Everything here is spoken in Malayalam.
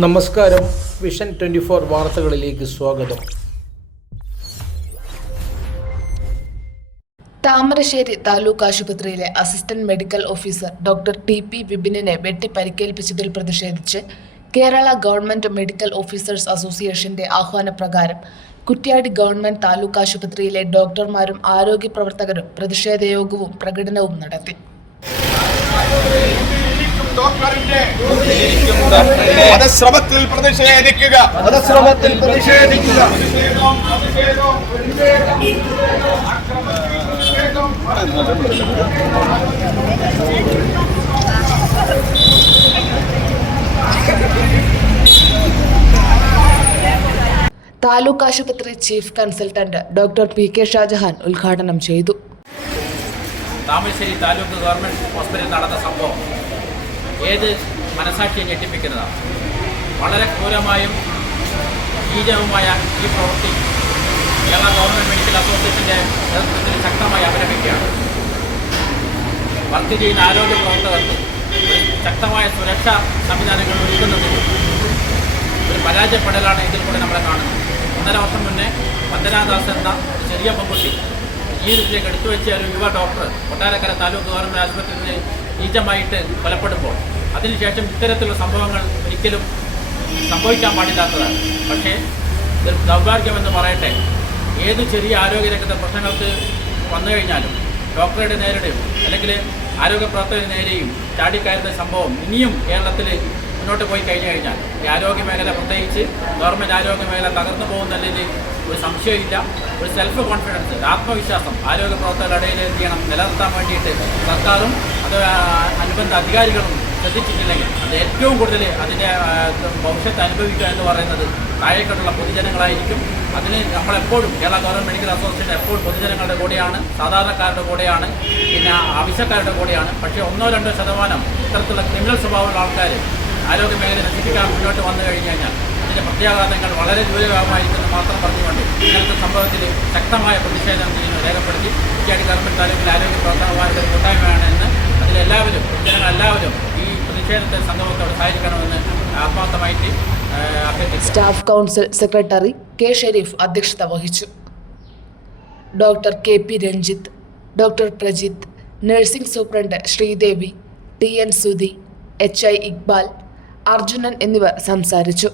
നമസ്കാരം. വിഷൻ 24 വാർത്തകളിലേക്ക് സ്വാഗതം. താമരശ്ശേരി താലൂക്ക് ആശുപത്രിയിലെ assistant medical officer doctor TP. വിപിനെ വെട്ടി പരിക്കേൽപ്പിച്ചതിൽ പ്രതിഷേധിച്ച് കേരള ഗവൺമെന്റ് മെഡിക്കൽ ഓഫീസേഴ്സ് അസോസിയേഷന്റെ ആഹ്വാനപ്രകാരം കുറ്റ്യാടി ഗവൺമെന്റ് താലൂക്ക് ആശുപത്രിയിലെ ഡോക്ടർമാരും ആരോഗ്യ പ്രവർത്തകരും പ്രതിഷേധയോഗവും പ്രകടനവും നടത്തി. വധശ്രമത്തിൽ പ്രതിഷേധിക്കുക. താലൂക്ക് ആശുപത്രി chief consultant doctor P K. Shajahan ഉദ്ഘാടനം ചെയ്തു. താമരശ്ശേരി താലൂക്ക് ഗവൺമെൻറ് ഹോസ്പിറ്റലിൽ നടന്ന സംഭവം ഏത് മനസാക്ഷിയെ ഞെട്ടിപ്പിക്കുന്നതാണ്. വളരെ ക്രൂരമായും നീചവുമായ ഈ പ്രവൃത്തി കേരള ഗവൺമെൻറ് മെഡിക്കൽ അസോസിയേഷൻ്റെ നേതൃത്വത്തിൽ ശക്തമായി അപലപിക്കുകയാണ്. വർക്ക് ചെയ്യുന്ന ആരോഗ്യ പ്രവർത്തകർക്ക് ശക്തമായ സുരക്ഷാ സംവിധാനങ്ങൾ ഒരുക്കുന്നതിൽ ഒരു പരാജയപ്പെടലാണ് ഇതിൽ കൂടെ നമ്മളെ കാണുന്നത്. 1.5 വർഷം മുന്നേ വന്ദനാദാസ് എന്ന ചെറിയ പെൺകുട്ടി ജീവിതത്തിലേക്ക് എടുത്തു വെച്ച ഒരു യുവ ഡോക്ടർ കൊട്ടാരക്കര താലൂക്ക് ഗവൺമെൻറ് ആശുപത്രിയിൽ നീചമായിട്ട് കൊലപ്പെടുമ്പോൾ അതിനുശേഷം ഇത്തരത്തിലുള്ള സംഭവങ്ങൾ ഒരിക്കലും സംഭവിക്കാൻ പാടില്ലാത്തതാണ്. പക്ഷേ ഇതൊരു ദൗർഭാഗ്യമെന്ന് പറയട്ടെ, ഏത് ചെറിയ ആരോഗ്യരംഗത്തെ പ്രശ്നങ്ങൾക്ക് വന്നു കഴിഞ്ഞാലും ഡോക്ടറുടെ നേരെയും അല്ലെങ്കിൽ ആരോഗ്യ പ്രവർത്തകരുടെ നേരെയും ചാടിക്കയറുന്ന സംഭവം ഇനിയും കേരളത്തിൽ മുന്നോട്ട് പോയി കഴിഞ്ഞാൽ ഈ ആരോഗ്യ മേഖല, പ്രത്യേകിച്ച് ഗവൺമെൻറ് ആരോഗ്യ മേഖല തകർന്നു പോകുന്നതിൽ ഒരു സംശയമില്ല. ഒരു സെൽഫ് കോൺഫിഡൻസ്, ആത്മവിശ്വാസം ആരോഗ്യ പ്രവർത്തകരുടെ ഇടയിൽ എന്ത് ചെയ്യണം, നിലനിർത്താൻ വേണ്ടിയിട്ട് സർക്കാരും അത് അനുബന്ധ അധികാരികളും ശ്രദ്ധിച്ചിട്ടില്ലെങ്കിൽ അത് ഏറ്റവും കൂടുതൽ അതിൻ്റെ ഭവിഷ്യത്ത് അനുഭവിക്കുക എന്ന് പറയുന്നത് താഴേക്കുള്ള പൊതുജനങ്ങളായിരിക്കും. അതിന് നമ്മളെപ്പോഴും കേരള ഗവൺമെൻറ് മെഡിക്കൽ അസോസിയേഷൻ എപ്പോഴും പൊതുജനങ്ങളുടെ കൂടെയാണ്, സാധാരണക്കാരുടെ കൂടെയാണ്, പിന്നെ ആവശ്യക്കാരുടെ കൂടെയാണ്. പക്ഷേ 1-2% ഇത്തരത്തിലുള്ള ക്രിമിനൽ സ്വഭാവമുള്ള ആൾക്കാർ ആരോഗ്യ മേഖല നശിപ്പിക്കാൻ മുന്നോട്ട് വന്നു കഴിഞ്ഞാൽ ഇതിൻ്റെ പ്രത്യാഘാതങ്ങൾ വളരെ ദൂരമായിരിക്കുമെന്ന് മാത്രം പറഞ്ഞുകൊണ്ട് ഇങ്ങനത്തെ സംഭവത്തിൽ ശക്തമായ പ്രതിഷേധം രേഖപ്പെടുത്തി കുറ്റ്യാടി ഗവൺമെൻറ് താലൂക്കിലെ ആരോഗ്യ പ്രവർത്തകന്മാരുടെ കൂട്ടായ്മയാണ് എന്ന് അതിലെല്ലാവരും ജനങ്ങളെല്ലാവരും ഈ പ്രതിഷേധത്തെ സംഗമത്തോട് സഹായിക്കണമെന്ന് ആത്മാർത്ഥമായിട്ട് അഭ്യർത്ഥിക്കുന്നു. Staff council secretary K. Sharif അധ്യക്ഷത വഹിച്ചു. Doctor KP. Ranjith, doctor Prajith, nursing superintendent Sreedevi, TN. Sudhi, HI. Iqbal, Arjunan എന്നിവർ സംസാരിച്ചു.